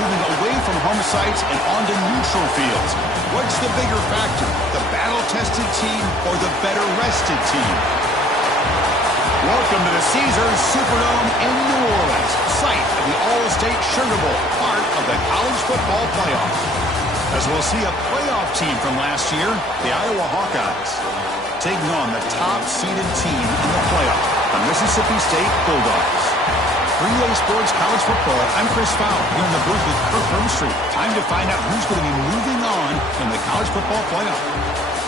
moving away from home sites and onto neutral fields. What's the bigger factor, the battle-tested team or the better-rested team? Welcome to the Caesars Superdome in New Orleans, site of the All-State Sugar Bowl, part of the college football playoff. As we'll see a playoff team from last year, the Iowa Hawkeyes, taking on the top-seeded team in the playoff, the Mississippi State Bulldogs. 3A Sports College Football, I'm Chris Fowler, here in the booth with Kirk Herbstreit. Time to find out who's going to be moving on in the college football playoff.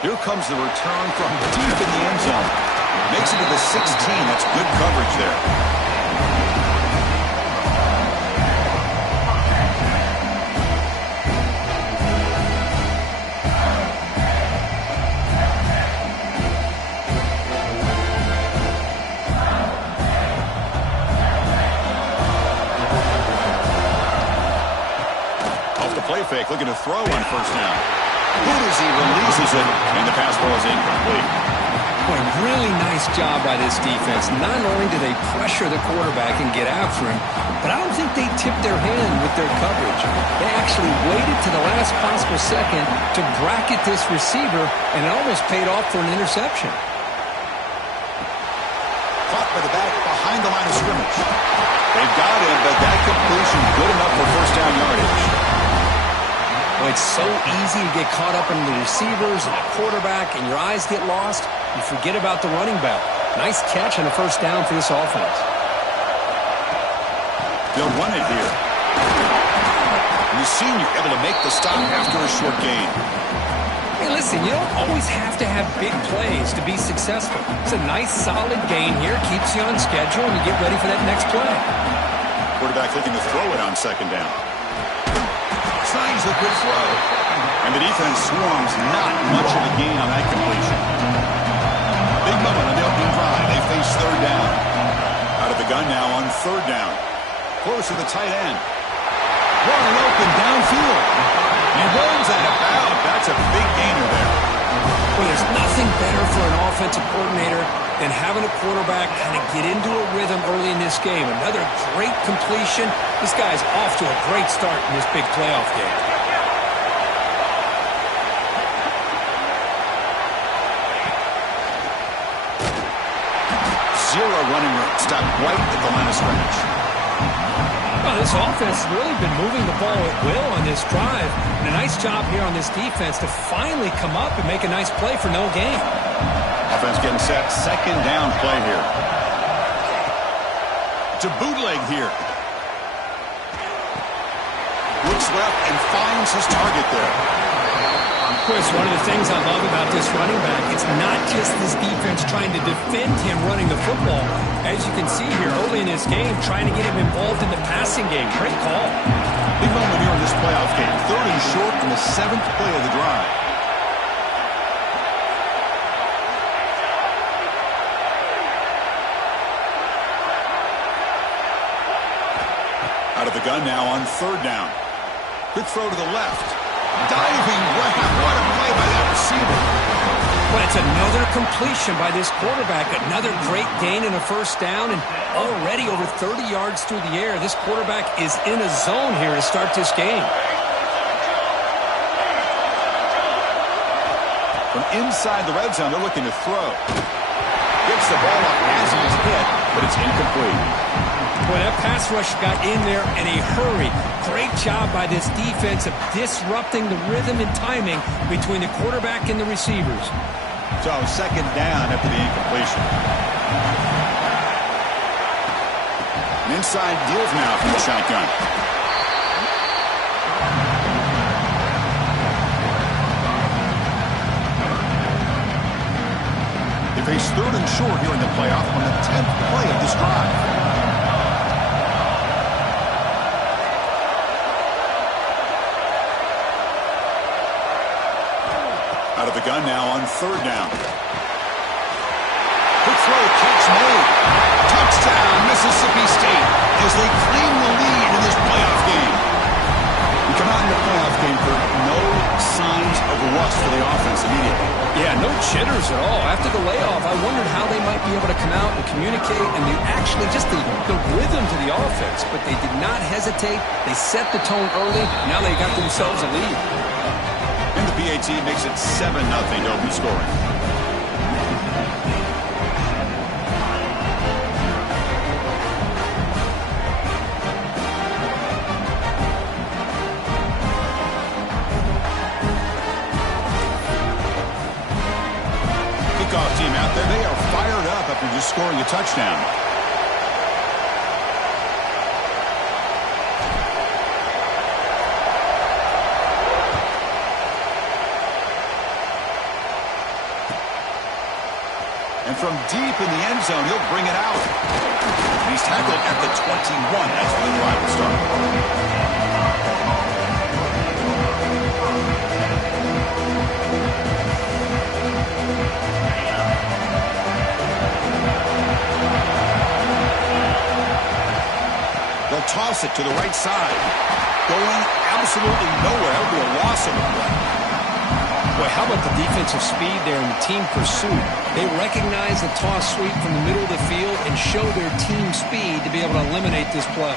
Here comes the return from deep in the end zone. Makes it to the 16. That's good coverage there. Off the play fake, looking to throw on first down. As he releases it, and the pass ball is incomplete. Boy, really nice job by this defense. Not only do they pressure the quarterback and get after him, but I don't think they tipped their hand with their coverage. They actually waited to the last possible second to bracket this receiver, and it almost paid off for an interception. Caught by the back behind the line of scrimmage. They've got him, but that completion good enough for first down yardage. Well, it's so easy to get caught up in the receivers and the quarterback, and your eyes get lost. You forget about the running back. Nice catch and a first down for this offense. They'll run it here. And the senior able to make the stop after a short gain. Hey, listen, you don't always have to have big plays to be successful. It's a nice, solid gain here. Keeps you on schedule, and you get ready for that next play. Quarterback looking to throw it on second down. Signs a good throw. And the defense swarms not much of a gain on that completion. Big moment on the opening drive. They face third down. Out of the gun now on third down. Close to the tight end. Wide open downfield. He runs out of bounds. That's a big gainer there. Well, there's nothing better for an offensive coordinator than having a quarterback kind of get into a rhythm early in this game. Another great completion. This guy's off to a great start in this big playoff game. Zero running room. Stopped right at the line of scrimmage. Well, this offense has really been moving the ball at will on this drive. And a nice job here on this defense to finally come up and make a nice play for no gain. Offense getting set. Second down play here. To bootleg here. Looks left and finds his target there. Chris, one of the things I love about this running back, it's not just this defense trying to defend him running the football. As you can see here early in this game, trying to get him involved in the passing game. Great call. Big moment here in this playoff game. Third and short in the 7th play of the drive. Out of the gun now on third down. Good throw to the left. Diving route. What a play by that receiver. But it's another completion by this quarterback. Another great gain in a first down, and already over 30 yards through the air. This quarterback is in a zone here to start this game. From inside the red zone, they're looking to throw. Gets the ball up as he's hit, but it's incomplete. Boy, that pass rush got in there in a hurry. Great job by this defense of disrupting the rhythm and timing between the quarterback and the receivers. So second down after the incompletion. An inside deals now from the shotgun. They face third and short here in the playoff on the 10th play of this drive. now on third down. Quick throw, catch made. Touchdown, Mississippi State, as they claim the lead in this playoff game. We come out in the playoff game for no signs of rust for the offense immediately. Yeah, no jitters at all. After the layoff, I wondered how they might be able to come out and communicate and actually just the rhythm to the offense. But they did not hesitate. They set the tone early. Now they got themselves a lead. And the PAT makes it 7-0 to open scoring. Kickoff team out there. They are fired up after just scoring a touchdown. And from deep in the end zone, he'll bring it out. And he's tackled at the 21. That's where the drive will start. They'll toss it to the right side. Going absolutely nowhere. That'll be a loss of the play. Boy, how about the defensive speed there and the team pursuit? They recognize the toss sweep from the middle of the field and show their team speed to be able to eliminate this play.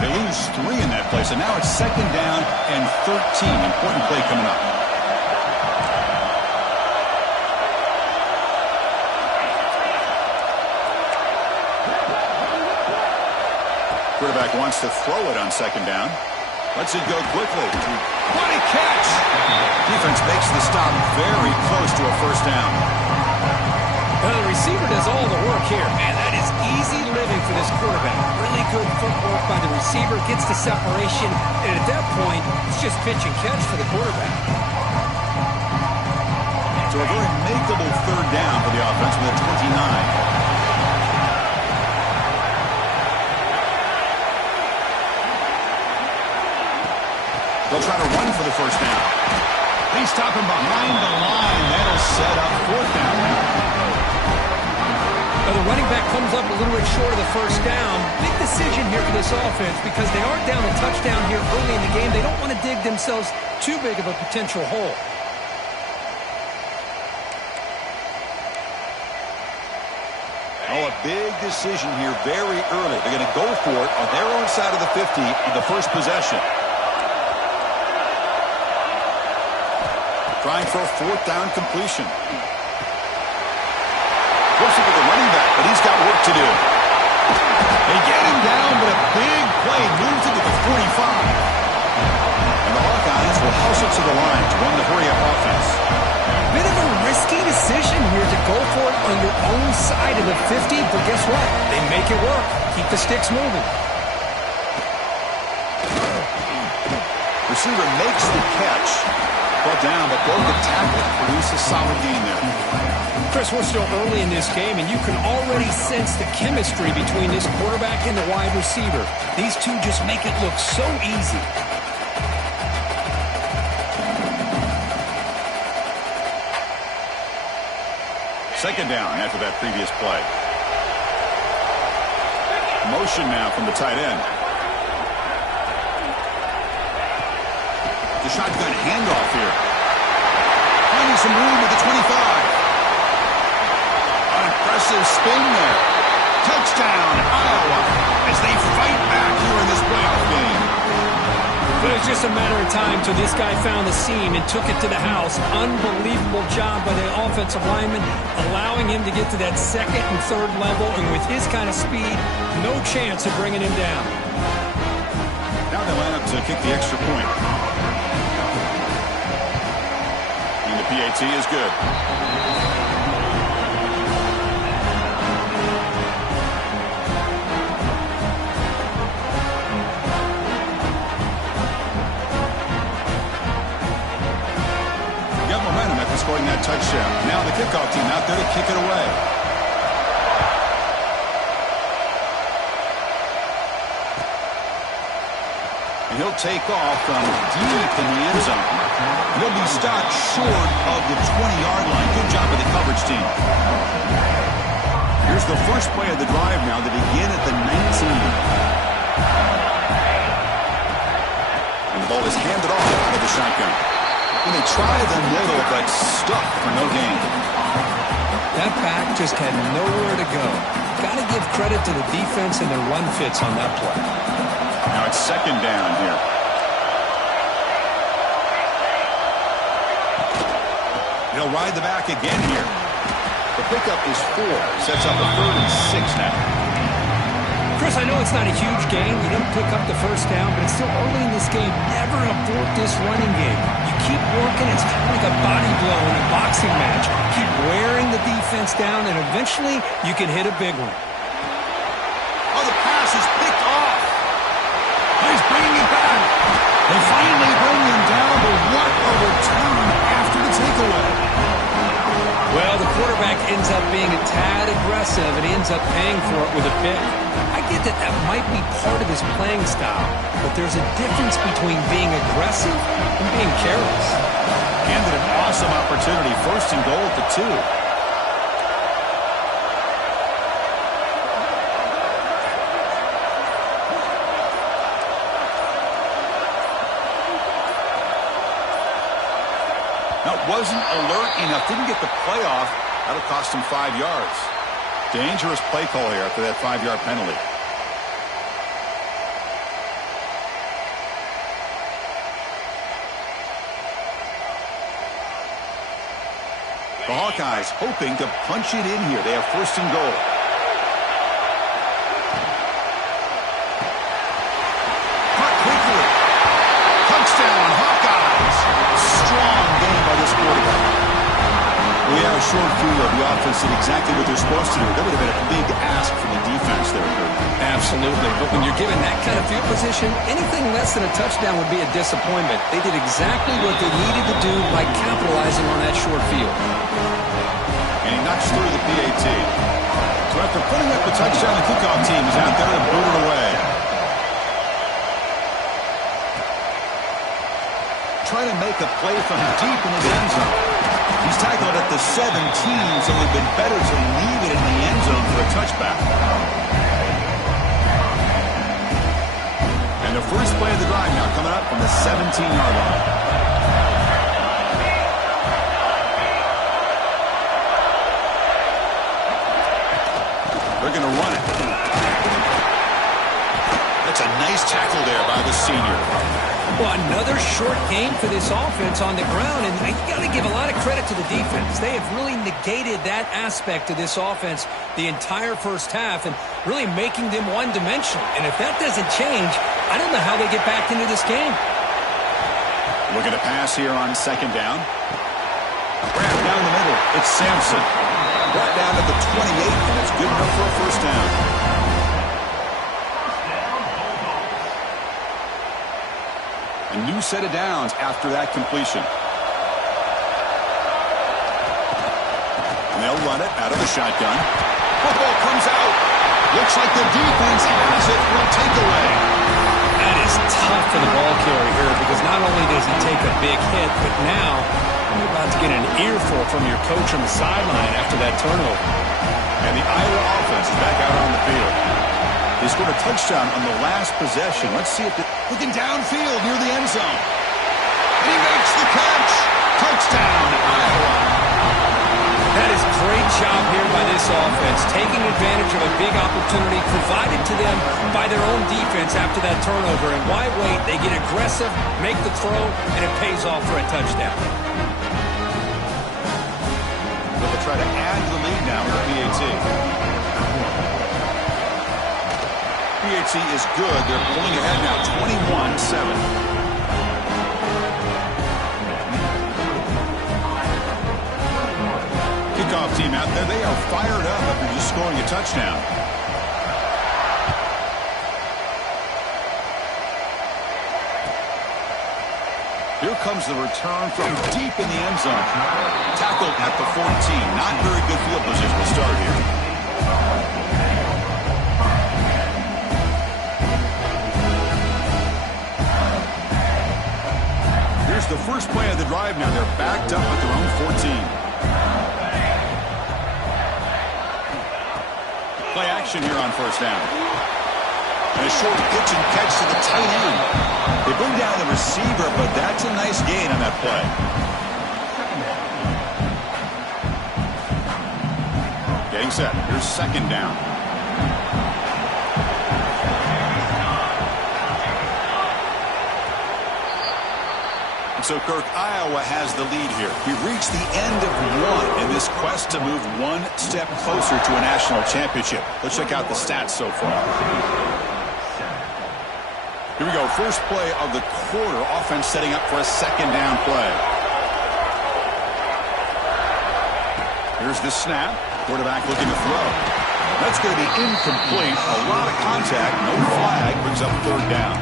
They lose 3 in that play, so now it's 2nd down and 13. Important play coming up. Quarterback wants to throw it on 2nd down. Lets it go quickly. What a catch! Defense makes the stop very close to a 1st down. Well, the receiver does all the work here, man. That is easy living for this quarterback. Really good footwork by the receiver. Gets the separation. And at that point, it's just pitch and catch for the quarterback. So a very makeable 3rd down for the offense with a 29. They'll try to run for the 1st down. They stop him behind the line. That'll set up 4th down. Now the running back comes up a little bit short of the 1st down. Big decision here for this offense because they are down a touchdown here early in the game. They don't want to dig themselves too big of a potential hole. Oh, a big decision here very early. They're going to go for it on their own side of the 50 in the first possession. Trying for a 4th down completion. Looks like the running back, but he's got work to do. They get him down, but a big play moves into the 45. And the Hawkeyes will house it to the line to run the hurry-up offense. Bit of a risky decision here to go for it on your own side of the 50, but guess what? They make it work. Keep the sticks moving. Receiver makes the catch. Brought down, but broke the tackle. Produce a solid gain there. Chris, we're still early in this game, and you can already sense the chemistry between this quarterback and the wide receiver. These two just make it look so easy. Second down after that previous play. Motion now from the tight end. The shotgun handoff here. Finding some room at the 25. An impressive spin there. Touchdown, Iowa, as they fight back here in this playoff game. But it was just a matter of time till this guy found the seam and took it to the house. Unbelievable job by the offensive lineman, allowing him to get to that 2nd and 3rd level, and with his kind of speed, no chance of bringing him down. Now they line up to kick the extra point. PAT is good. Got momentum after scoring that touchdown. Now the kickoff team out there to kick it away. And he'll take off from deep in the end zone. He'll be stopped short of the 20-yard line. Good job by the coverage team. Here's the first play of the drive now to begin at the 19. And the ball is handed off out of the shotgun. And they try the middle, but stuck for no gain. That back just had nowhere to go. Got to give credit to the defense and their run fits on that play. Now it's second down here. He'll ride the back again here. The pickup is 4. Sets up a 3rd and 6 now. Chris, I know it's not a huge gain. You didn't pick up the first down, but it's still early in this game. Never abort this running game. You keep working. It's kind of like a body blow in a boxing match. Keep wearing the defense down, and eventually you can hit a big one. Oh, the pass is picked off. He's bringing it back. They finally bring him down, but what a return after the takeaway. Well, the quarterback ends up being a tad aggressive, and he ends up paying for it with a pick. I get that that might be part of his playing style, but there's a difference between being aggressive and being careless. Handed an awesome opportunity. 1st and goal at the 2. Wasn't alert enough, didn't get the play off. That'll cost him 5 yards. Dangerous play call here after that 5-yard penalty. The Hawkeyes hoping to punch it in here. They have 1st and goal. Caught quickly. Touchdown, Hawkeyes. Strong game by this quarterback. We have a short view of the offense did exactly what they're supposed to do. That would have been a big ask from the defense there, Kurt. Absolutely. But when you're given that kind of field position, anything less than a touchdown would be a disappointment. They did exactly what they needed to do by capitalizing on that short field. And he knocks through the PAT. So after putting up the touchdown, the kickoff team is out there to boot it away. Trying to make a play from deep in his end zone. He's tackled at the 17, so it would have been better to leave it in the end zone for a touchback. And the first play of the drive now coming up from the 17-yard line. They're going to run it. That's a nice tackle there by the senior. Well, another short game for this offense on the ground, and you got to give a lot of credit to the defense. They have really negated that aspect of this offense the entire first half and really making them one-dimensional. And if that doesn't change, I don't know how they get back into this game. Look at a pass here on 2nd down. Grab down the middle. It's Sampson. Brought down at the 28, and it's good enough for a 1st down. A new set of downs after that completion. And they'll run it out of the shotgun. Football comes out. Looks like the defense has it for a takeaway. That is tough for the ball carrier here because not only does he take a big hit, but now you're about to get an earful from your coach on the sideline after that turnover. And the Iowa offense is back out on the field. They scored a touchdown on the last possession. Let's see if they're looking downfield near the end zone. And he makes the catch. Touchdown, Iowa. That is a great job here by this offense, taking advantage of a big opportunity provided to them by their own defense after that turnover. And why wait? They get aggressive, make the throw, and it pays off for a touchdown. They'll try to add to the lead now with the PAT. PAT is good. They're pulling ahead now, 21-7. Kickoff team out there. They are fired up after just scoring a touchdown. Here comes the return from deep in the end zone. Tackled at the 14. Not very good field position to start here. First play of the drive now. They're backed up at their own 14. Play action here on first down. And a short pitch and catch to the tight end. They bring down the receiver, but that's a nice gain on that play. Getting set. Here's second down. So, Kirk, Iowa has the lead here. We've reached the end of one in this quest to move one step closer to a national championship. Let's check out the stats so far. Here we go. First play of the quarter. Offense setting up for a second down play. Here's the snap. Quarterback looking to throw. That's going to be incomplete. A lot of contact. No flag. Brings up third down.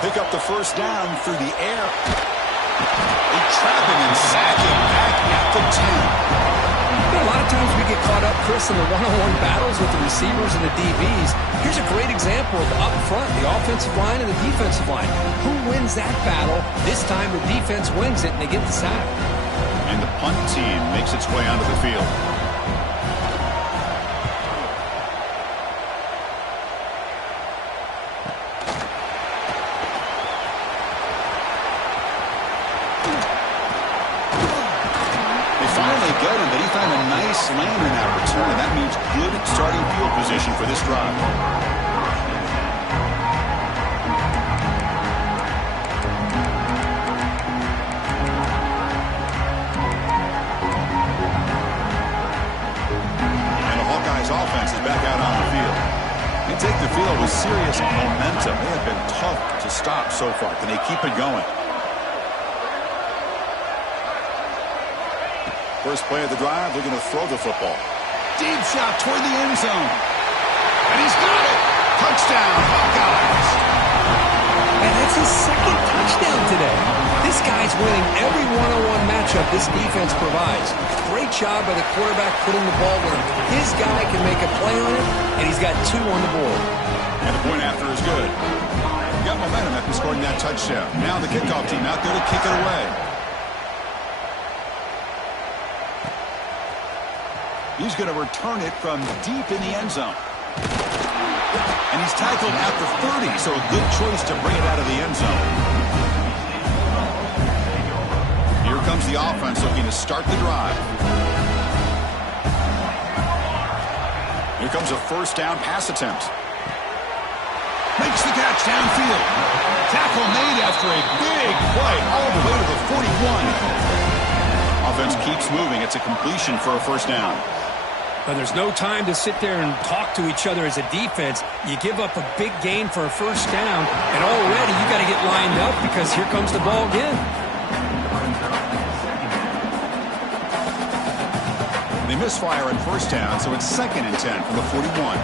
Pick up the first down through the air. They trap him and sack him back at the 10. A lot of times we get caught up, Chris, in the one-on-one battles with the receivers and the DBs. Here's a great example of up front, the offensive line and the defensive line. Who wins that battle? This time the defense wins it and they get the sack. And the punt team makes its way onto the field. Landing that return, and that means good starting field position for this drive. And the Hawkeyes offense is back out on the field. They take the field with serious momentum. They have been tough to stop so far. Can they keep it going? First play of the drive, looking to throw the football. Deep shot toward the end zone. And he's got it. Touchdown, Hawkeyes. And that's his second touchdown today. This guy's winning every one-on-one matchup this defense provides. Great job by the quarterback putting the ball where his guy can make a play on it, and he's got 2 on the board. And the point after is good. Got momentum after scoring that touchdown. Now the kickoff team out there to kick it away. He's going to return it from deep in the end zone. And he's tackled at the 30, so a good choice to bring it out of the end zone. Here comes the offense looking to start the drive. Here comes a first down pass attempt. Makes the catch downfield. Tackle made after a big play all the way to the 41. Offense keeps moving. It's a completion for a first down. But there's no time to sit there and talk to each other as a defense. You give up a big gain for a first down, and already you got to get lined up because here comes the ball again. They misfire on first down, so it's 2nd and 10 from the 41.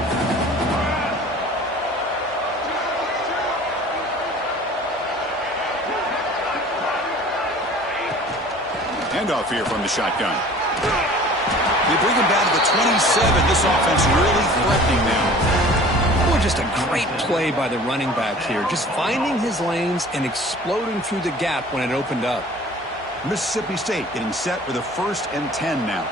Handoff here from the shotgun. They bring him down to the 27. This offense really threatening now. Well, just a great play by the running back here. Just finding his lanes and exploding through the gap when it opened up. Mississippi State getting set for the 1st and 10 now.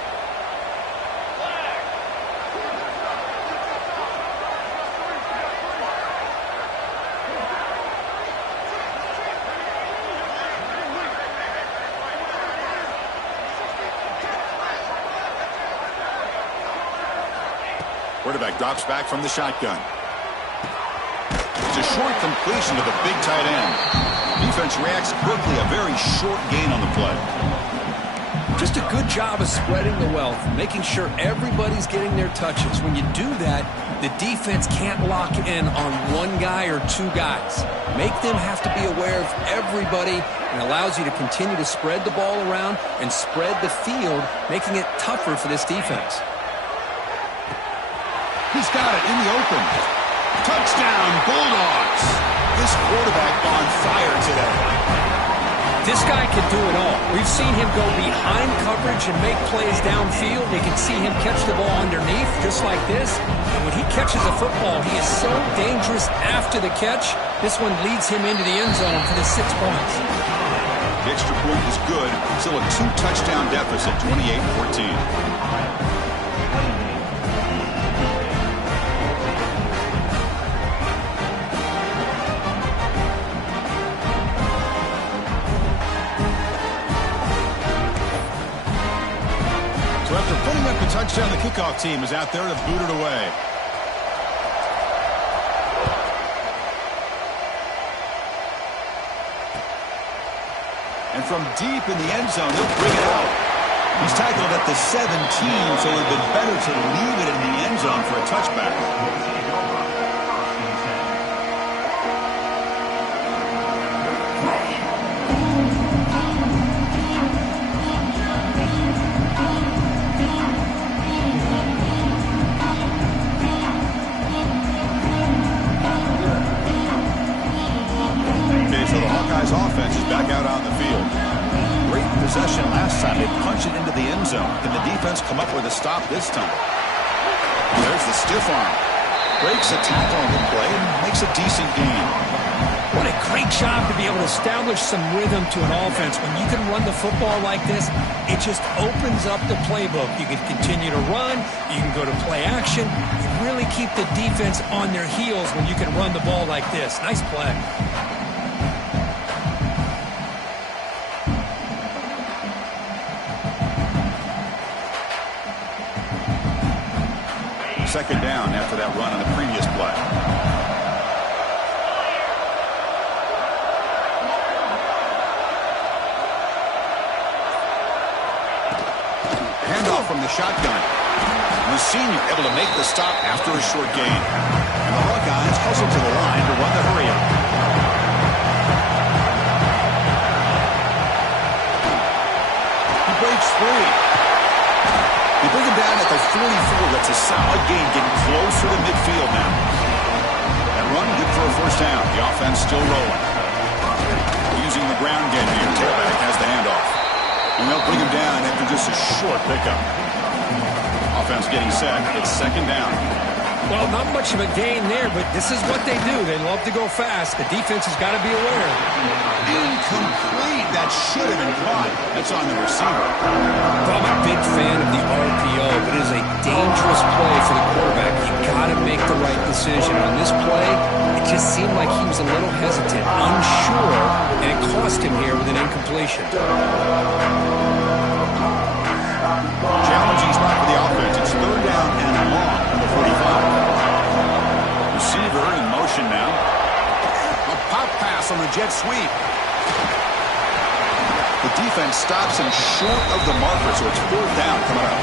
Quarterback drops back from the shotgun. It's a short completion to the big tight end. Defense reacts quickly. A very short gain on the play. Just a good job of spreading the wealth, making sure everybody's getting their touches. When you do that, the defense can't lock in on one guy or 2 guys. Make them have to be aware of everybody, and allows you to continue to spread the ball around and spread the field, making it tougher for this defense. He's got it in the open. Touchdown, Bulldogs. This quarterback on fire today. This guy can do it all. We've seen him go behind coverage and make plays downfield. We can see him catch the ball underneath, just like this. And when he catches a football, he is so dangerous after the catch. This one leads him into the end zone for the 6 points. The extra point is good. Still a 2-touchdown deficit, 28-14. After putting up the touchdown, the kickoff team is out there to boot it away. And from deep in the end zone, he'll bring it out. He's tackled at the 17, so it would have been better to leave it in the end zone for a touchback. Offense is back out on the field. Great possession last time. They punched it into the end zone. Can the defense come up with a stop this time? There's the stiff arm. Breaks a tackle on the play and makes a decent gain. What a great job to be able to establish some rhythm to an offense. When you can run the football like this, it just opens up the playbook. You can continue to run. You can go to play action. You really keep the defense on their heels when you can run the ball like this. Nice play. Second down after that run on the previous play. Handoff from the shotgun. The senior able to make the stop after a short gain. And the Hawkeyes hustle to the line to run the hurry-up. He breaks free. They bring him down at the 44. That's a solid gain, getting closer to midfield now. That run good for a first down. The offense still rolling. Using the ground game here. Tailback has the handoff. And they'll bring him down after just a short pickup. Offense getting set. It's second down. Well, not much of a gain there, but this is what they do. They love to go fast. The defense has got to be aware. Incomplete. That should have been caught. That's on the receiver. Well, I'm a big fan of the RPO, but it is a dangerous play for the quarterback. You've got to make the right decision. On this play, it just seemed like he was a little hesitant, unsure, and it cost him here with an incompletion. Challenging spot for the offense. It's third down and long from the 45. Receiver in motion now. A pop pass on the jet sweep. The defense stops him short of the marker, so it's fourth down coming up.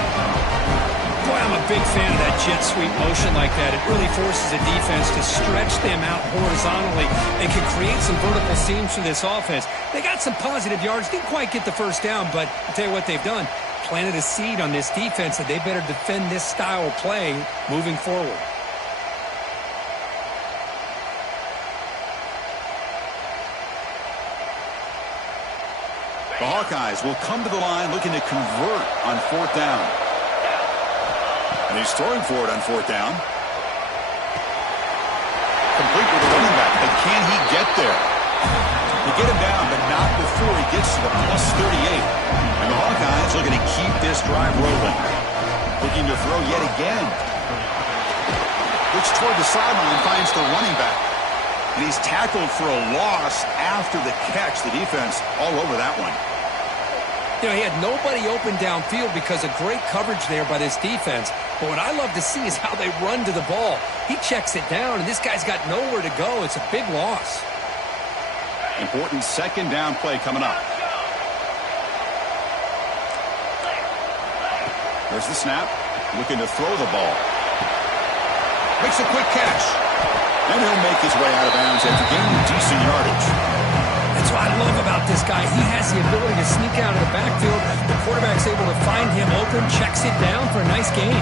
Boy, I'm a big fan of that jet sweep motion like that. It really forces the defense to stretch them out horizontally and can create some vertical seams for this offense. They got some positive yards. Didn't quite get the first down, but I'll tell you what they've done. Planted a seed on this defense that they better defend this style of play moving forward. The Hawkeyes will come to the line looking to convert on fourth down. And he's throwing for it on fourth down. Complete with the running back, but can he get there? They get him down, but not before he gets to the plus 38. And the Hawkeyes looking to keep this drive rolling. Looking to throw yet again. Looks toward the sideline, finds the running back. And he's tackled for a loss after the catch. The defense all over that one. You know, he had nobody open downfield because of great coverage there by this defense. But what I love to see is how they run to the ball. He checks it down, and this guy's got nowhere to go. It's a big loss. Important second down play coming up. There's the snap. Looking to throw the ball. Makes a quick catch. And he'll make his way out of bounds after gaining decent yardage. That's what I love about this guy. He has the ability to sneak out of the backfield. The quarterback's able to find him open, checks it down for a nice gain.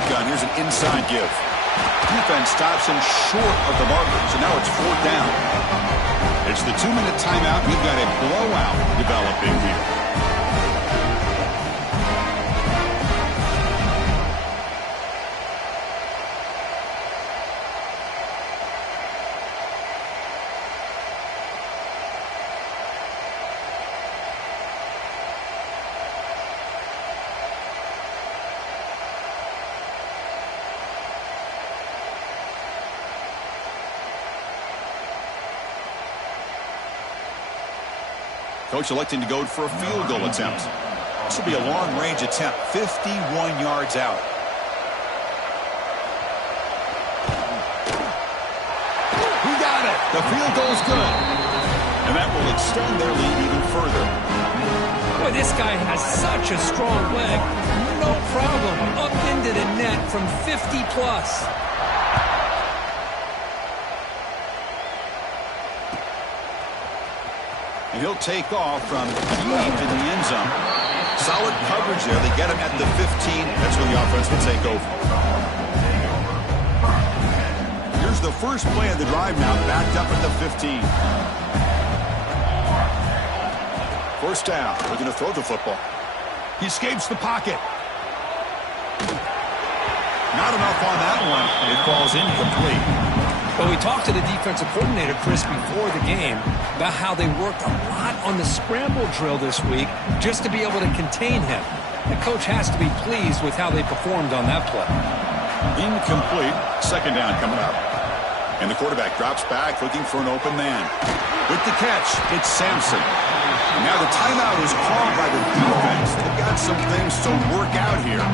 shotgun. Here's an inside give. Defense stops him short of the marker, so now it's 4th down. It's the 2-minute timeout. We've got a blowout developing here. Coach electing to go for a field goal attempt. This will be a long-range attempt, 51 yards out. He got it. The field goal's good. And that will extend their lead even further. Boy, this guy has such a strong leg. No problem. Up into the net from 50-plus. And he'll take off from deep in the end zone. Solid coverage there. They get him at the 15. That's where the offense will take over. Here's the first play of the drive now, backed up at the 15. 1st down. Looking to throw the football. He escapes the pocket. Not enough on that one. It falls incomplete. But we talked to the defensive coordinator, Chris, before the game about how they worked a lot on the scramble drill this week just to be able to contain him. The coach has to be pleased with how they performed on that play. Incomplete. 2nd down coming up. And the quarterback drops back looking for an open man. With the catch, it's Sampson. And now the timeout is called by the defense. They've got some things to work out here.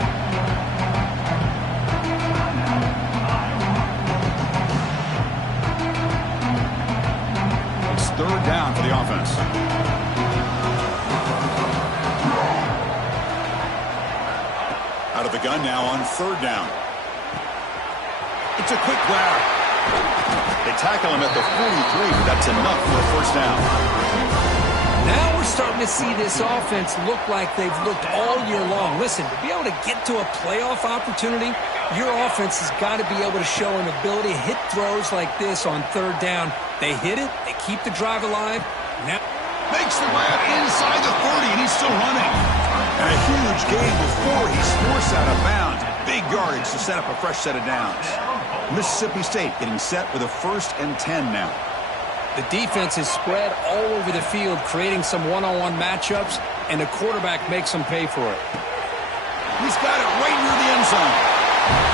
It's 3rd down for the offense. Out of the gun now on 3rd down. It's a quick grab. They tackle him at the 43, but that's enough for a 1st down. Now we're starting to see this offense look like they've looked all year long. Listen, to be able to get to a playoff opportunity, your offense has got to be able to show an ability to hit throws like this on 3rd down. They hit it. They keep the drive alive. Now makes the grab inside the 30, and he's still running. And a huge gain before he's forced out of bounds. Big yardage to set up a fresh set of downs. Mississippi State getting set with a 1st and 10 now. the defense is spread all over the field, creating some one-on-one matchups, and the quarterback makes them pay for it. He's got it right near the end zone.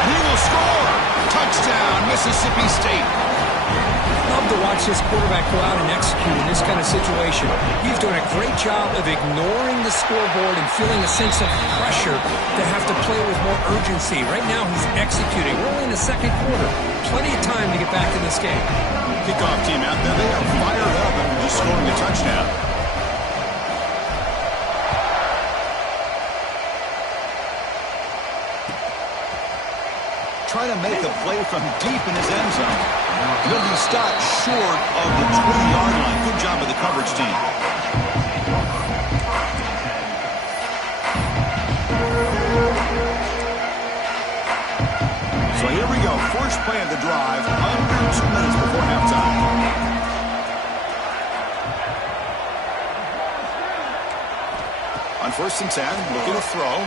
And he will score. Touchdown, Mississippi State. Love to watch this quarterback go out and execute in this kind of situation. He's doing a great job of ignoring the scoreboard and feeling a sense of pressure to have to play with more urgency. Right now, he's executing. We're only in the second quarter. Plenty of time to get back in this game. Kickoff team out there. They are fired up and just scoring a touchdown. Trying to make a play from deep in his end zone. He'll be stopped short of the 20-yard line. Good job of the coverage team. So here we go. First play of the drive. Under 2 minutes before halftime. On 1st and 10, looking to throw.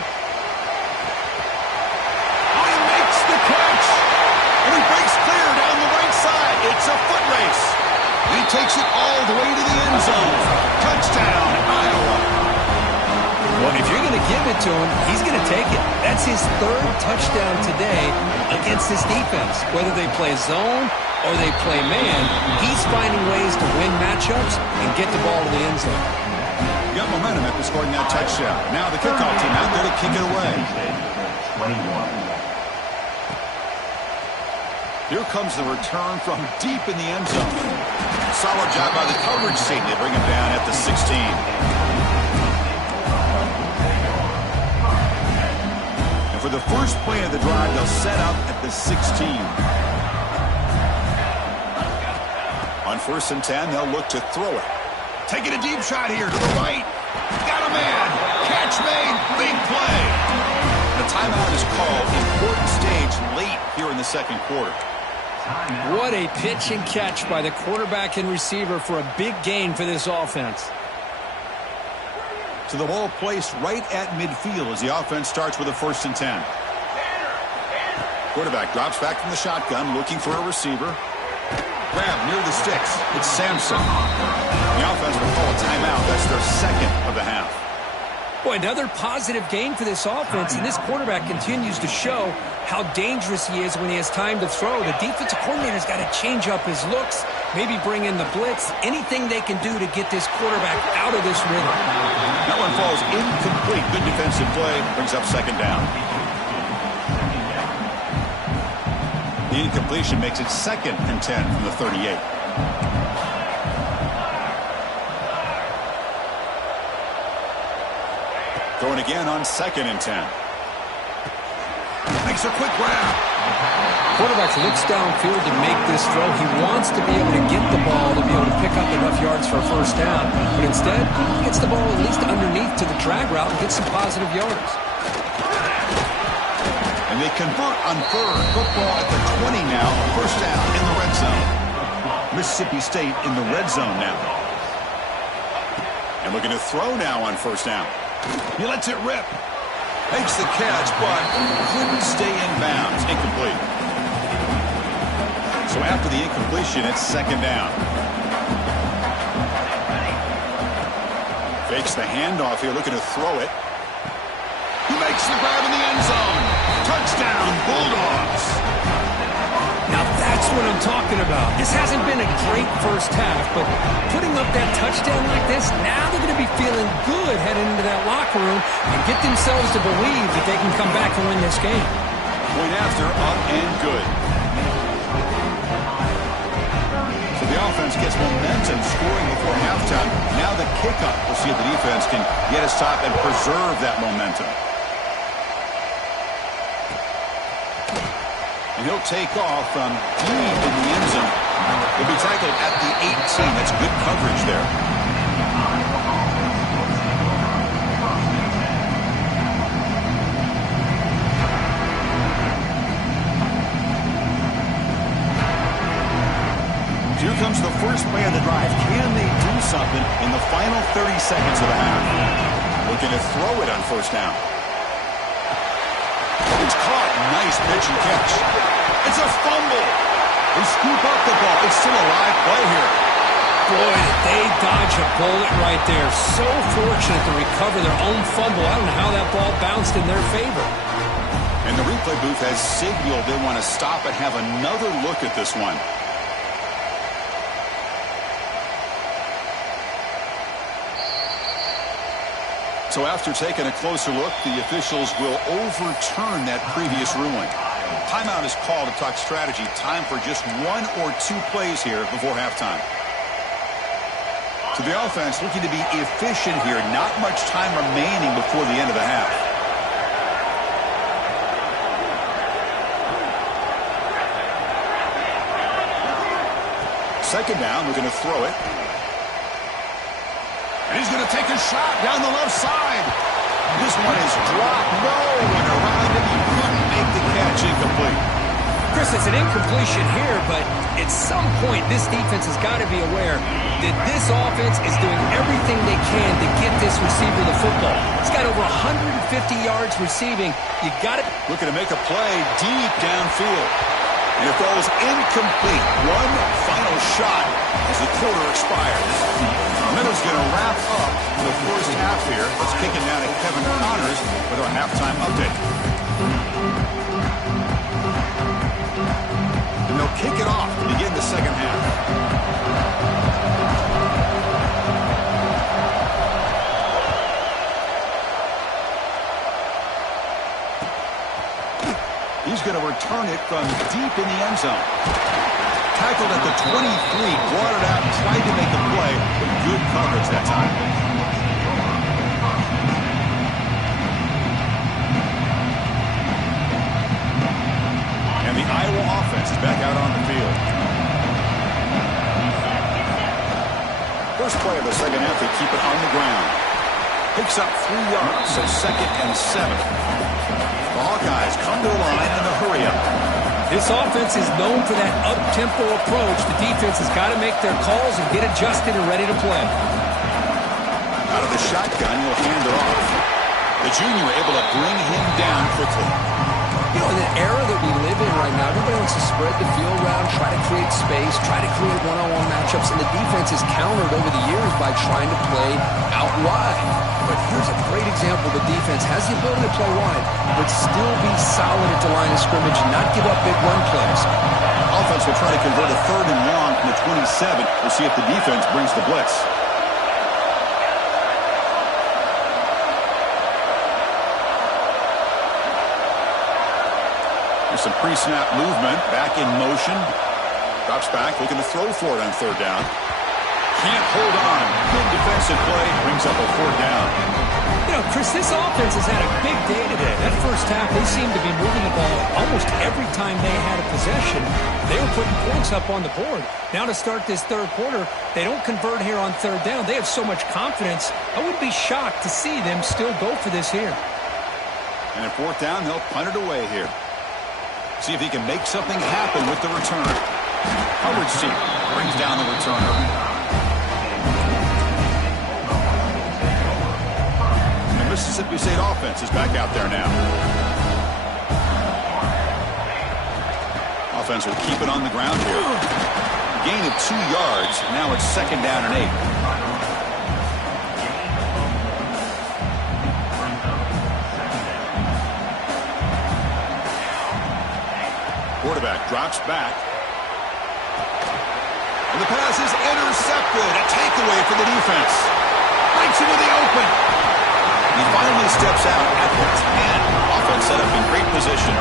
And he breaks clear down the right side. It's a foot race. He takes it all the way to the end zone. Touchdown, Iowa. Well, if you're going to give it to him, he's going to take it. That's his 3rd touchdown today against this defense. Whether they play zone or they play man, he's finding ways to win matchups and get the ball to the end zone. Got momentum after scoring that touchdown. Now the kickoff team out there to kick it away. 21. Here comes the return from deep in the end zone. Solid job by the coverage team. They bring him down at the 16. And for the first play of the drive, they'll set up at the 16. On 1st and 10, they'll look to throw it. Taking a deep shot here to the right. Got a man. Catch made. Big play. The timeout is called. Important stage late here in the second quarter. What a pitch and catch by the quarterback and receiver for a big gain for this offense. So the ball placed right at midfield as the offense starts with a 1st and 10. Quarterback drops back from the shotgun, looking for a receiver. Grab near the sticks. It's Sampson. The offense will call a timeout. That's their second of the half. Boy, another positive gain for this offense, and this quarterback continues to show how dangerous he is when he has time to throw. The defensive coordinator's got to change up his looks, maybe bring in the blitz, anything they can do to get this quarterback out of this rhythm. That one falls incomplete. Good defensive play. Brings up 2nd down. The incompletion makes it 2nd and 10 from the 38. Going again on 2nd and 10. Makes a quick grab. Quarterback looks downfield to make this throw. He wants to be able to get the ball to be able to pick up enough yards for a 1st down. But instead, he gets the ball at least underneath to the drag route and gets some positive yards. And they convert on 3rd. Football at the 20 now. 1st down in the red zone. Mississippi State in the red zone now. And looking to throw now on 1st down. He lets it rip. Makes the catch, but couldn't stay in bounds. Incomplete. So after the incompletion, it's 2nd down. Fakes the handoff here, looking to throw it. He makes the grab in the end zone. Touchdown, Bulldogs. Now that's what I'm talking about. This hasn't been a great 1st half, but putting up that touchdown like this, now they're going to be feeling good heading into that locker room and get themselves to believe that they can come back and win this game. Point after, up and good. So the offense gets momentum scoring before halftime. Now the kickoff. We'll see if the defense can get a stop and preserve that momentum. And he'll take off from deep in the end zone. He'll be tackled at the 18. That's good coverage there. Here comes the first play of the drive. Can they do something in the final 30 seconds of the half? Looking to throw it on 1st down. It's caught. Nice pitch and catch. It's a fumble. They scoop up the ball. It's still a live play here. Boy, did they dodge a bullet right there. So fortunate to recover their own fumble. I don't know how that ball bounced in their favor. And the replay booth has signaled they want to stop and have another look at this one. So after taking a closer look, the officials will overturn that previous ruling. Timeout is called to talk strategy. Time for just 1 or 2 plays here before halftime. So the offense looking to be efficient here. Not much time remaining before the end of the half. Second down, we're going to throw it. And he's going to take a shot down the left side. This one is dropped. No one around him. He couldn't make the catch. Incomplete. Chris, it's an incompletion here, but at some point this defense has got to be aware that this offense is doing everything they can to get this receiver the football. He's got over 150 yards receiving. You got it. Looking to make a play deep downfield. And it falls incomplete. One final shot as the quarter expires. Miller's going to wrap up the first half here. Let's kick it down to Kevin Connors with our halftime update. And they'll kick it off to begin the second half. He's going to return it from deep in the end zone. Tackled at the 23, brought it out, tried to make a play, but good coverage that time. And the Iowa offense is back out on the field. First play of the second half, they keep it on the ground. Picks up 3 yards, so 2nd and 7. The Hawkeyes come to the line in a hurry are you? This offense is known for that up-tempo approach. The defense has got to make their calls and get adjusted and ready to play. Out of the shotgun, he'll hand it off. The junior able to bring him down quickly. You know, in the era that we live in right now, everybody wants to spread the field around, try to create space, try to create one-on-one matchups, and the defense is countered over the years by trying to play out wide. But here's a great example. The defense has the ability to play wide, but still be solid at the line of scrimmage and not give up big run plays. Offense will try to convert a 3rd and long from the 27. We'll see if the defense brings the blitz. Some pre-snap movement, back in motion. Drops back, looking to throw for it on 3rd down. Can't hold on. Good defensive play, brings up a 4th down. You know, Chris, this offense has had a big day today. That first half, they seemed to be moving the ball almost every time they had a possession. They were putting points up on the board. Now to start this 3rd quarter, they don't convert here on 3rd down. They have so much confidence. I would be shocked to see them still go for this here. And at 4th down, they'll punt it away here. See if he can make something happen with the return. Hubbard's team brings down the returner. And the Mississippi State offense is back out there now. Offense will keep it on the ground here. Gain of 2 yards. Now it's 2nd down and 8. Quarterback drops back. And the pass is intercepted. A takeaway for the defense. Breaks into the open. He finally steps out at the 10. Offense set up in great position.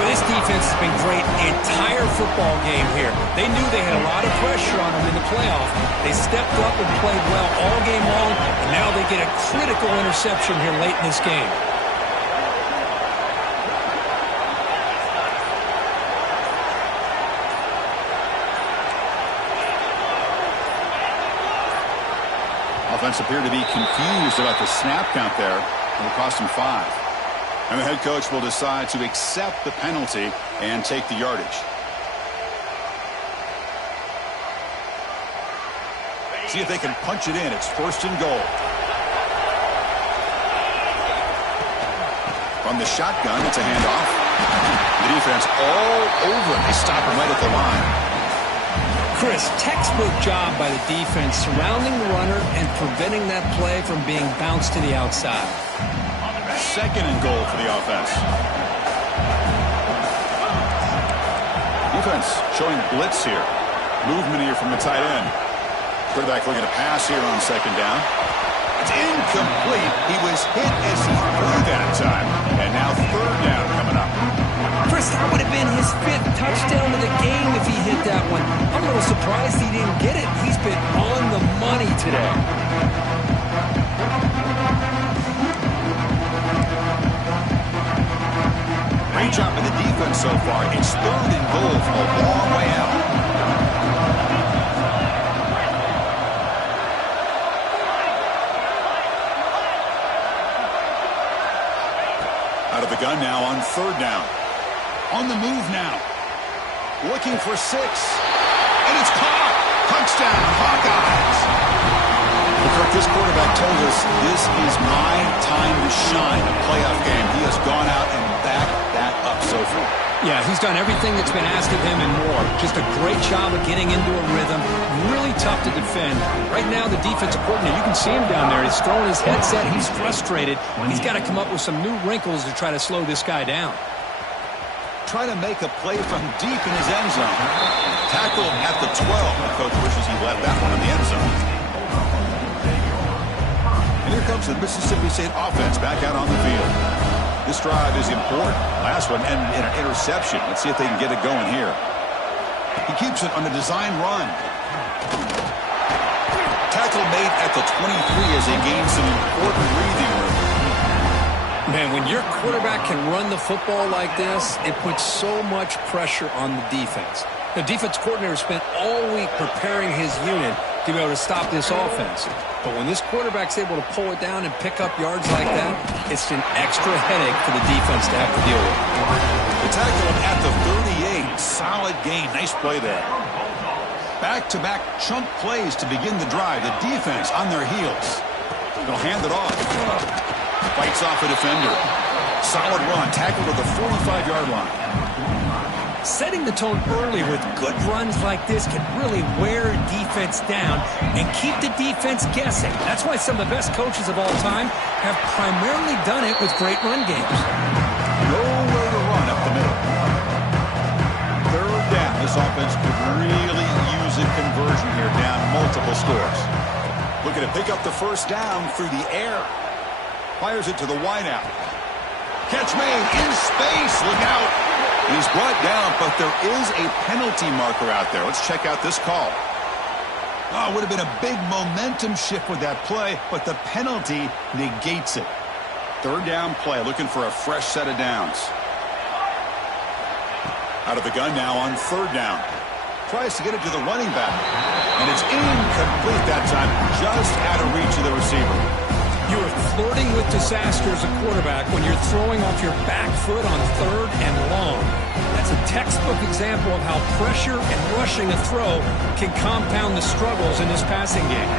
Well, this defense has been great the entire football game here. They knew they had a lot of pressure on them in the playoff. They stepped up and played well all game long, and now they get a critical interception here late in this game. Offense appeared to be confused about the snap count there. It will cost him 5. And the head coach will decide to accept the penalty and take the yardage. See if they can punch it in. It's 1st and goal. From the shotgun, it's a handoff. The defense all over it. They stop him right at the line. Chris, textbook job by the defense surrounding the runner and preventing that play from being bounced to the outside. 2nd and goal for the offense. Defense showing blitz here. Movement here from the tight end. Quarterback looking to pass here on 2nd down. It's incomplete. He was hit as he threw that time. And now 3rd down coming up. Chris, that would have been his 5th touchdown of the game if he hit that one. I'm a little surprised he didn't get it. He's been on the money today. Great job by the defense so far. It's 3rd and goal from a long way out. Out of the gun now on 3rd down. On the move now. Looking for 6. And it's caught. Touchdown, Hawkeyes. Well, Kirk, this quarterback told us this is my time to shine. A playoff game. He has gone out and backed that up so far. Yeah, he's done everything that's been asked of him and more. Just a great job of getting into a rhythm. Really tough to defend. Right now, the defensive coordinator, you can see him down there. He's throwing his headset. He's frustrated. He's got to come up with some new wrinkles to try to slow this guy down. Trying to make a play from deep in his end zone. Tackled at the 12. The coach wishes he left that one in the end zone. And here comes the Mississippi State offense back out on the field. This drive is important. Last one ended in an interception. Let's see if they can get it going here. He keeps it on a design run. Tackle made at the 23 as they gain some important breathing room. Man, when your quarterback can run the football like this, it puts so much pressure on the defense. The defense coordinator spent all week preparing his unit to be able to stop this offense. But when this quarterback's able to pull it down and pick up yards like that, it's an extra headache for the defense to have to deal with. The tackle him at the 38. Solid gain. Nice play there. Back-to-back chunk plays to begin the drive. The defense on their heels. They'll hand it off. Fights off a defender. Solid run. Tackle to the 45-yard line. Setting the tone early with good runs like this can really wear a defense down and keep the defense guessing. That's why some of the best coaches of all time have primarily done it with great run games. Nowhere to run up the middle. Third down. This offense could really use a conversion here, down multiple scores. Looking to pick up the first down through the air. Fires it to the wideout. Catch made in space. Look out. He's brought down, but there is a penalty marker out there. Let's check out this call. Oh, it would have been a big momentum shift with that play, but the penalty negates it. Third down play, looking for a fresh set of downs. Out of the gun now on third down. Tries to get it to the running back, and it's incomplete that time, just out of reach of the receiver. You are flirting with disaster as a quarterback when you're throwing off your back foot on third and long. That's a textbook example of how pressure and rushing a throw can compound the struggles in this passing game.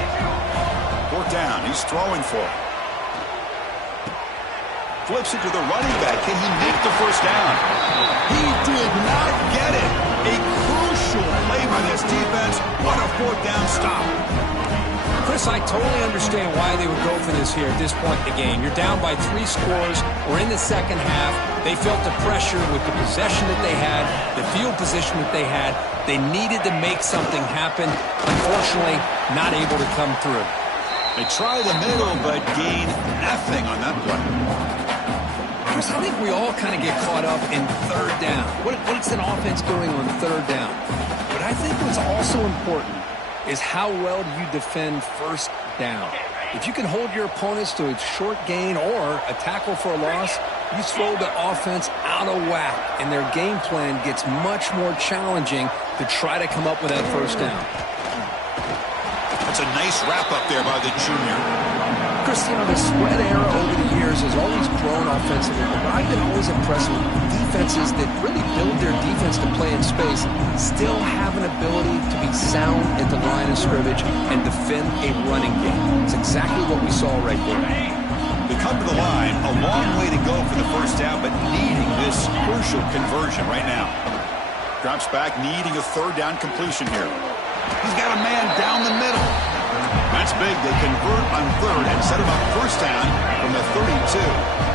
Fourth down, he's throwing for it. Flips it to the running back. Can he make the first down? He did not get it. A crucial play by this defense. What a fourth down stop. Chris, I totally understand why they would go for this here at this point in the game. You're down by 3 scores. We're in the second half. They felt the pressure with the possession that they had, the field position that they had. They needed to make something happen. Unfortunately, not able to come through. They try the middle, but gain nothing on that play. Chris, I think we all kind of get caught up in third down. What's an offense doing on third down? But I think what's also important is how well do you defend first down. If you can hold your opponents to a short gain or a tackle for a loss, you throw the offense out of whack, and their game plan gets much more challenging to try to come up with that first down. That's a nice wrap-up there by the junior. Chris, the spread era over the years has always grown offensively, but I've been always impressed with defenses that really build their defense to play in space, still have an ability to be sound at the line of scrimmage and defend a running game. It's exactly what we saw right there. They come to the line, a long way to go for the first down, but needing this crucial conversion right now. Drops back, needing a third down completion here. He's got a man down the middle. That's big. They convert on third and set him up first down from the 32.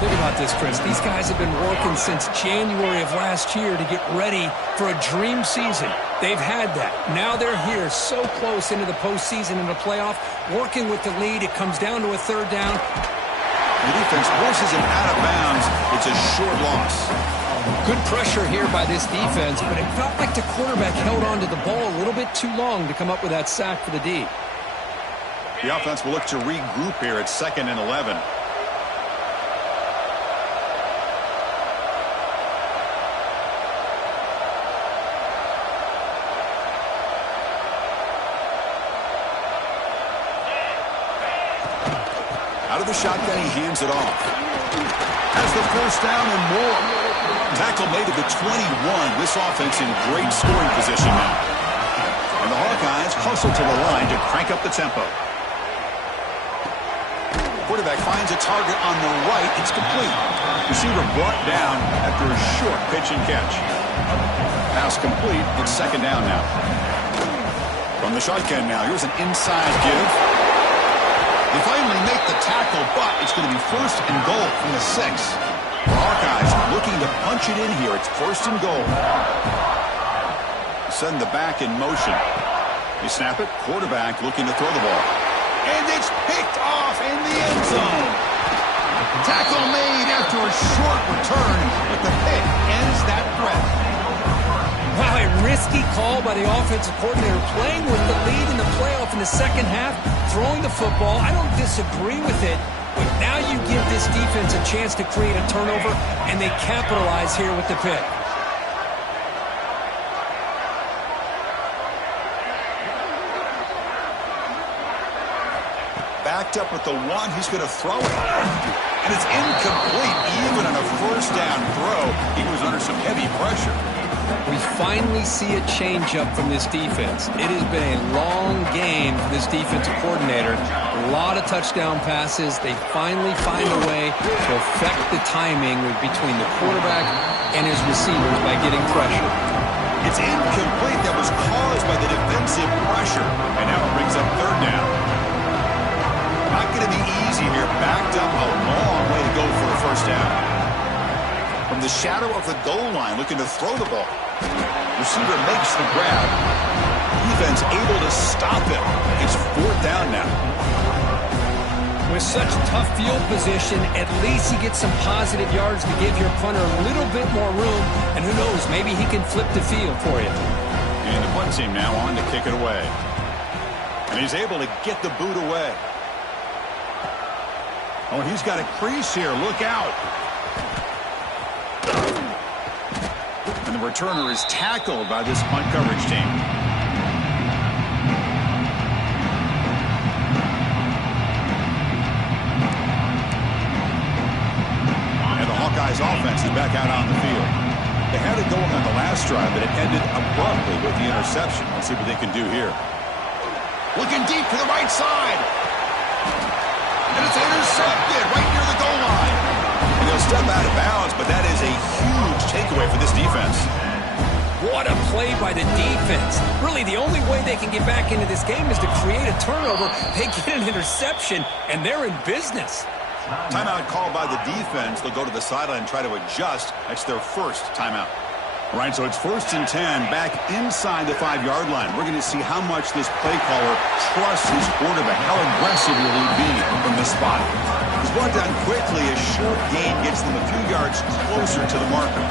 Think about this, Chris. These guys have been working since January of last year to get ready for a dream season. They've had that. Now they're here so close into the postseason and the playoff, working with the lead. It comes down to a third down. The defense forces him out of bounds. It's a short loss. Good pressure here by this defense, but it felt like the quarterback held on to the ball a little bit too long to come up with that sack for the D. The offense will look to regroup here at 2nd and 11. Out of the shotgun, he hands it off. Has the first down and more. Tackle made at the 21. This offense in great scoring position now. And the Hawkeyes hustle to the line to crank up the tempo. Quarterback finds a target on the right. It's complete. Receiver brought down after a short pitch and catch. Pass complete. It's 2nd down now. From the shotgun now, here's an inside give. They finally make the tackle, but it's going to be 1st and goal from the 6. The Hawkeyes looking to punch it in here. It's 1st and goal. Send the back in motion. They snap it. Quarterback looking to throw the ball. And it's picked off in the end zone. Tackle made after a short return, but the pick ends that threat. Wow, a risky call by the offensive coordinator, playing with the lead in the playoff in the second half, throwing the football. I don't disagree with it, but now you give this defense a chance to create a turnover, and they capitalize here with the pick. backed up at the 1. He's going to throw it. And it's incomplete. Even on a first down throw, he was under some heavy pressure. We finally see a change-up from this defense. It has been a long game for this defensive coordinator. A lot of touchdown passes. They finally find a way to affect the timing between the quarterback and his receivers by getting pressure. It's incomplete. That was caused by the defensive pressure. And now it brings up third down. Not going to be easy here. Backed up a long way to go for a first down. From the shadow of the goal line, looking to throw the ball. Receiver makes the grab. Defense able to stop him. It's fourth down now. With such tough field position, at least you get some positive yards to give your punter a little bit more room. And who knows, maybe he can flip the field for you. And the punt team now on to kick it away. And he's able to get the boot away. Oh, he's got a crease here. Look out. And the returner is tackled by this punt coverage team. And the Hawkeyes offense is back out on the field. They had it going on the last drive, but it ended abruptly with the interception. Let's see what they can do here. Looking deep to the right side. And it's intercepted right near the goal line. And he'll step out of bounds, but that is a huge takeaway for this defense. What a play by the defense. Really, the only way they can get back into this game is to create a turnover. They get an interception, and they're in business. Timeout called by the defense. They'll go to the sideline and try to adjust. That's their first timeout. All right, so it's 1st and 10 back inside the 5-yard line. We're going to see how much this play caller trusts his quarterback. How aggressive will he be from this spot? He's brought down quickly. A short gain gets them a few yards closer to the marker.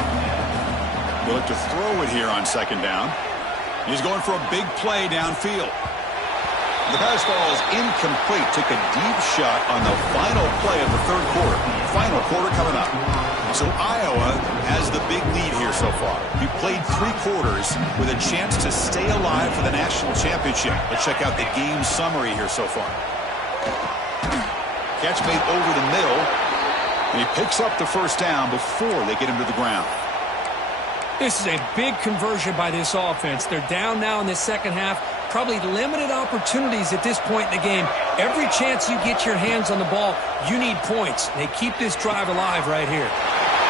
He'll look to throw it here on 2nd down. He's going for a big play downfield. The pass ball is incomplete. Took a deep shot on the final play of the 3rd quarter. Final quarter coming up. So Iowa has the big lead here so far. We played 3 quarters with a chance to stay alive for the national championship. Let's check out the game summary here so far. Catch made over the middle. And he picks up the first down before they get him to the ground. This is a big conversion by this offense. They're down now in the second half. Probably limited opportunities at this point in the game. Every chance you get your hands on the ball, you need points. They keep this drive alive right here.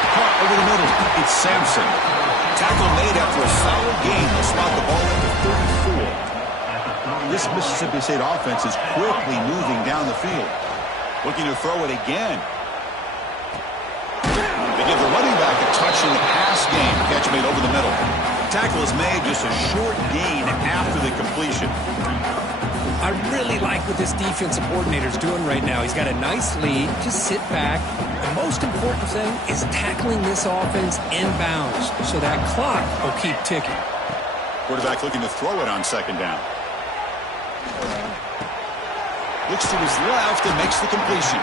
Caught over the middle. It's Sampson. Tackle made after a solid gain. They'll spot the ball at the 34. This Mississippi State offense is quickly moving down the field. Looking to throw it again. They give the running back a touch in the pass game. Catch made over the middle. Tackle is made, just a short gain after the completion. I really like what this defensive coordinator is doing right now. He's got a nice lead. Just sit back. The most important thing is tackling this offense inbounds so that clock will keep ticking. Quarterback looking to throw it on 2nd down. Looks to his left and makes the completion.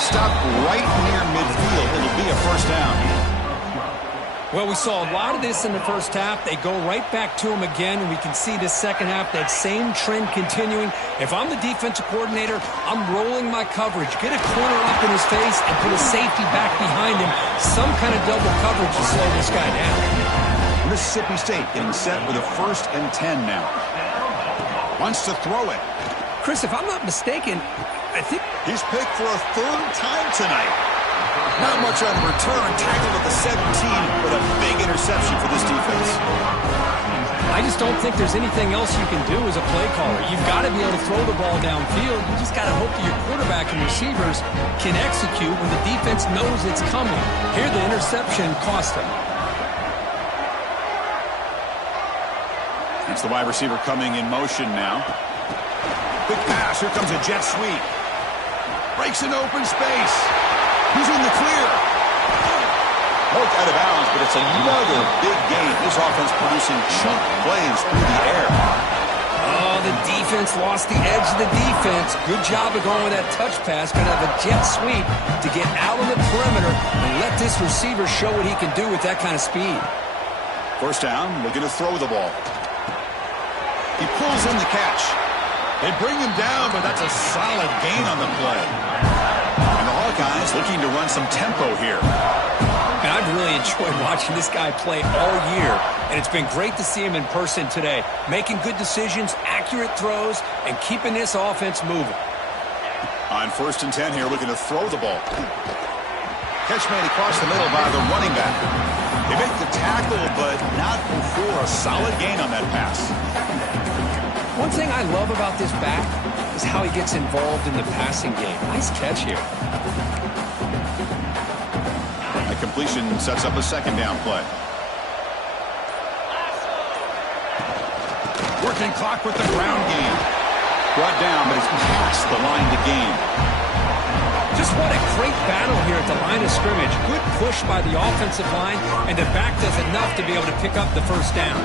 Stopped right near midfield. It'll be a first down. Well, we saw a lot of this in the first half. They go right back to him again, and we can see the second half, that same trend continuing. If I'm the defensive coordinator, I'm rolling my coverage. Get a corner up in his face and put a safety back behind him. Some kind of double coverage to slow this guy down. Mississippi State getting set with a 1st and 10 now. Wants to throw it. Chris, if I'm not mistaken, I think he's picked for a 3rd time tonight. Not much on return. Tackled at the 17, but a big interception for this defense. I just don't think there's anything else you can do as a play caller. You've got to be able to throw the ball downfield. You just got to hope that your quarterback and receivers can execute when the defense knows it's coming. Here, the interception cost him. That's the wide receiver coming in motion now. Quick pass. Here comes a jet sweep. Breaks an open space. Who's in the clear? Poked out of bounds, but it's another big gain. This offense producing chunk plays through the air. Oh, the defense lost the edge of the defense. Good job of going with that touch pass. Going to have a jet sweep to get out on the perimeter and let this receiver show what he can do with that kind of speed. First down, looking to throw the ball. He pulls in the catch. They bring him down, but that's a solid gain on the play. And the Hawkeyes looking to run some tempo here. And I've really enjoyed watching this guy play all year, and it's been great to see him in person today, making good decisions, accurate throws, and keeping this offense moving. On 1st and 10 here, looking to throw the ball. Catch made across the middle by the running back. They make the tackle, but not before a solid gain on that pass. One thing I love about this back is how he gets involved in the passing game. Nice catch here. A completion sets up a 2nd down play. Working clock with the ground game. Brought down, but it's past the line to gain. Just what a great battle here at the line of scrimmage. Good push by the offensive line, and the back does enough to be able to pick up the 1st down.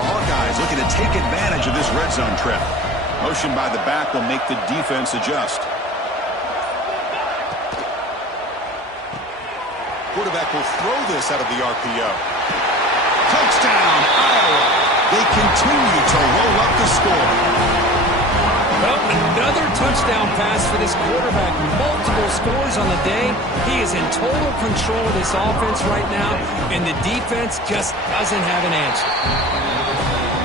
The Hawkeyes looking to take advantage of this red zone trip. Motion by the back will make the defense adjust. Quarterback will throw this out of the RPO. Touchdown, Iowa. They continue to roll up the score. Well, another touchdown pass for this quarterback. Multiple scores on the day. He is in total control of this offense right now, and the defense just doesn't have an answer.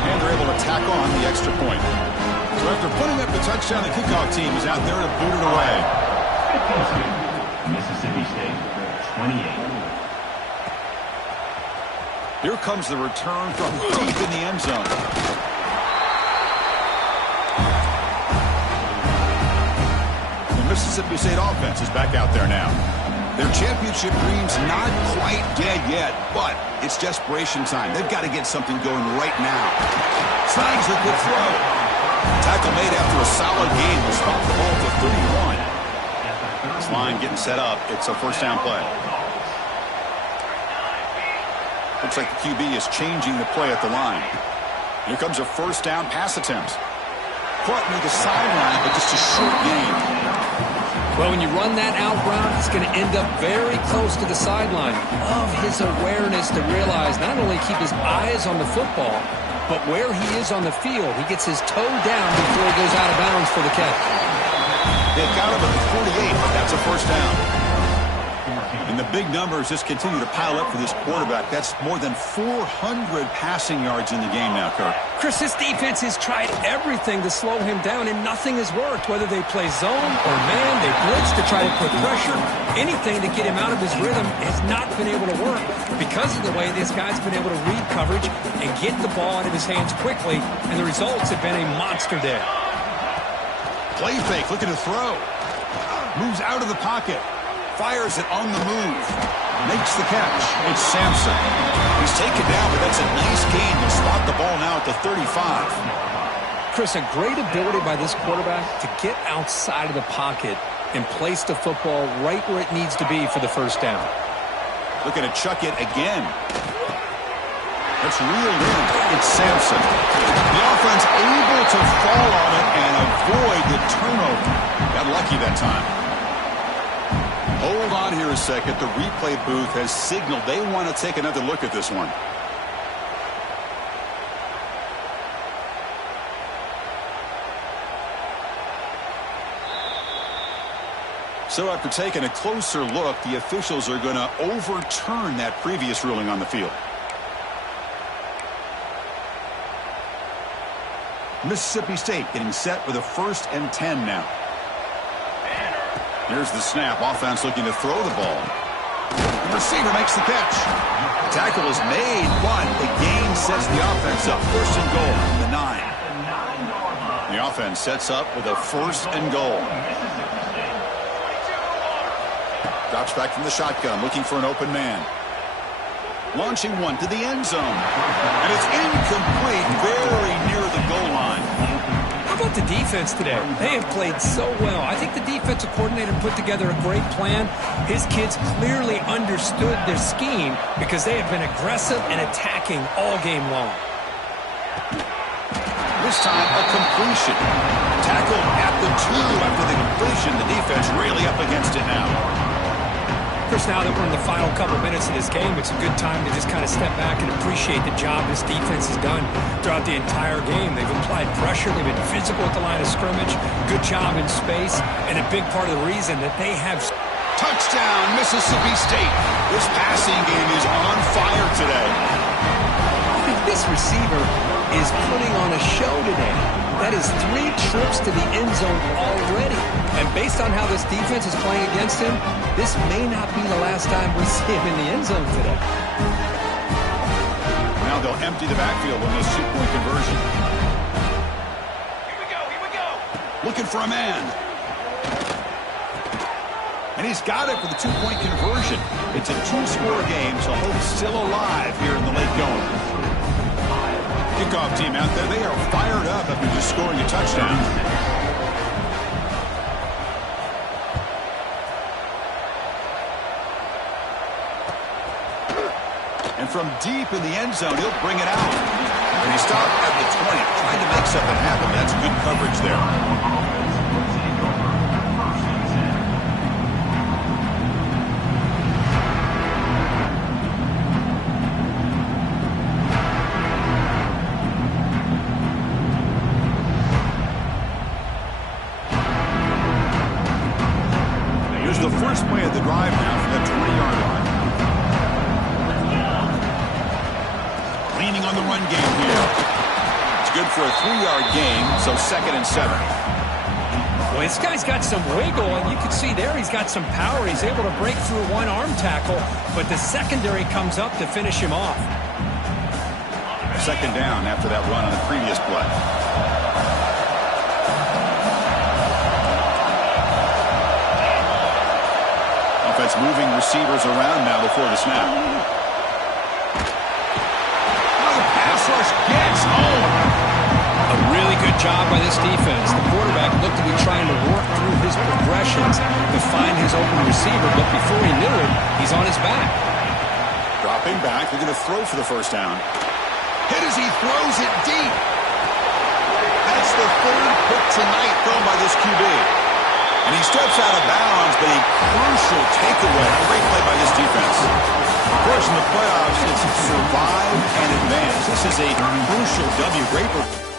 And they're able to tack on the extra point. So after putting up the touchdown, the kickoff team is out there to boot it away. Mississippi State, 28. Here comes the return from deep in the end zone. The Mississippi State offense is back out there now. Their championship dreams not quite dead yet, but it's desperation time. They've got to get something going right now. Slides a good throw. Tackle made after a solid gain will stop the ball to 31. This line getting set up. It's a 1st down play. Looks like the QB is changing the play at the line. Here comes a 1st down pass attempt. Caught near the sideline, but just a short gain. Well, when you run that out route, it's going to end up very close to the sideline. Love his awareness to realize not only keep his eyes on the football, but where he is on the field. He gets his toe down before he goes out of bounds for the catch. They've got him at the 48, but that's a 1st down. And the big numbers just continue to pile up for this quarterback. That's more than 400 passing yards in the game now, Kirk. Chris, this defense has tried everything to slow him down, and nothing has worked. Whether they play zone or man, they blitz to try to put pressure. Anything to get him out of his rhythm has not been able to work because of the way this guy's been able to read coverage and get the ball out of his hands quickly, and the results have been a monster day. Play fake, looking to throw. Moves out of the pocket. Fires it on the move. Makes the catch. It's Sampson. He's taken down, but that's a nice gain to spot the ball now at the 35. Chris, a great ability by this quarterback to get outside of the pocket and place the football right where it needs to be for the 1st down. Looking to chuck it again. It's reeled in. It's Sampson. The offense able to fall on it and avoid the turnover. Got lucky that time. Hold on here a second. The replay booth has signaled they want to take another look at this one. So after taking a closer look, the officials are going to overturn that previous ruling on the field. Mississippi State getting set with a 1st and 10 now. Here's the snap. Offense looking to throw the ball. The receiver makes the catch. Tackle is made, but the gain sets the offense up. 1st and goal from the 9. The offense sets up with a 1st and goal. Drops back from the shotgun, looking for an open man. Launching one to the end zone. And it's incomplete, very near the goal line. How about the defense today? They have played so well. I think the defensive coordinator put together a great plan. His kids clearly understood their scheme because they have been aggressive and attacking all game long. This time a completion. Tackled at the 2 after the completion. The defense really up against it now. course, now that we're in the final couple minutes of this game, it's a good time to just kind of step back and appreciate the job this defense has done throughout the entire game. They've applied pressure. They've been physical at the line of scrimmage. Good job in space. And a big part of the reason that they have... Touchdown, Mississippi State. This passing game is on fire today. I think this receiver is putting on a show today. That is 3 trips to the end zone already. And based on how this defense is playing against him, this may not be the last time we see him in the end zone today. Now they'll empty the backfield on this 2-point conversion. Here we go. Looking for a man. And he's got it for the 2-point conversion. It's a 2-score game, so hope's still alive here in the late going. Kickoff team out there, they are fired up after just scoring a touchdown. And from deep in the end zone, he'll bring it out. And he stopped at the 20, trying to make something happen. That's good coverage there. The first play of the drive now from the 20-yard line. Leaning on the run game here. It's good for a 3-yard gain, so 2nd and 7. Well, this guy's got some wiggle, and you can see there he's got some power. He's able to break through one arm tackle, but the secondary comes up to finish him off. 2nd down after that run on the previous play. Offense moving receivers around now before the snap. Oh, the pass rush gets home. A really good job by this defense. The quarterback looked to be trying to work through his progressions to find his open receiver, but before he knew it, he's on his back. Dropping back, they're going to throw for the first down. Hit as he throws it deep. That's the 3rd pick tonight thrown by this QB. And he steps out of bounds, but a crucial takeaway. Great play by this defense. Of course, in the playoffs, it's survive and advance. This is a crucial W. Great.